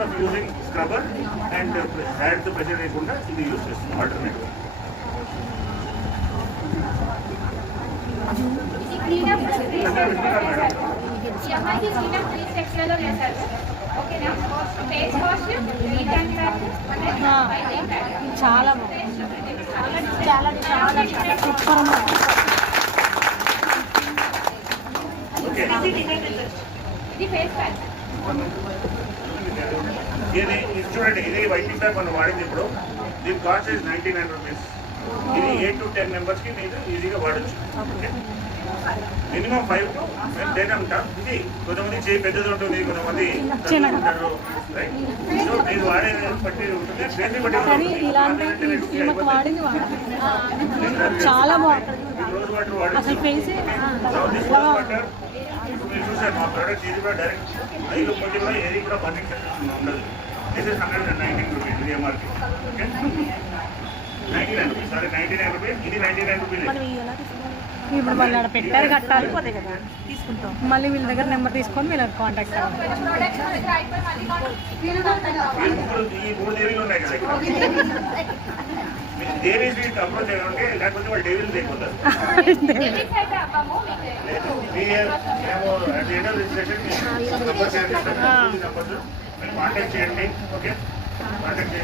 Instead of using scrubber and hand pressure లేకుండా ఇది use చేస్తుంది ఆల్టర్నేటివ్. చాలా చాలా చాలా సూపర్ ఇది చూడండి, ఇది వైటింగ్ ప్యాక్ మనం వాడింది ఇప్పుడు. దీని కాస్ట్ ఇస్ 99 రూపీస్. ఇది 8 to 10 మెంబర్స్కి మీరు ఈజీగా వాడచ్చు. మినిమం 5 to 10 ఉంటాం. ఇది కొంతమంది చేయి పెద్దది ఉంటుంది, కొంతమంది ఉంటారు. రైట్, సో మీరు వాడే బట్టి ఉంటుంది, స్ట్రెంత్ బట్టి చాలా బాగుంటుంది. రోజ్ వాటర్ వాడి మీరు చూసారు మా ప్రోడక్ట్. ఇది కూడా డైరెక్ట్ ఐదు పొద్దు కూడా ఏది కూడా బర్నింగ్ ఉండదు. దిస్ ఇస్ 119 రూపీస్ ఇది ఎంఆర్పీ. Okay, 99 rupees. అదే 99 రూపీస్, ఇది 99 రూపీస్. ఇప్పుడు మళ్ళీ అక్కడ పెట్టారు కట్టాలి పోతే కదా తీసుకుంటాం. మళ్ళీ వీళ్ళ దగ్గర నెంబర్ తీసుకొని వీళ్ళకి కాంటాక్ట్ అవ్వాలి. ఈ 3 దేవీలు ఉన్నాయి కదా ఇక్కడ. దేవీ స్వీట్ అప్రోచ్ అయ్యాలంటే, లేకపోతే వాళ్ళు డేవీలు లేకపోతారు. మేము end of registration number contact చేయండి. ఓకే, కాంటాక్ట్ చేయండి.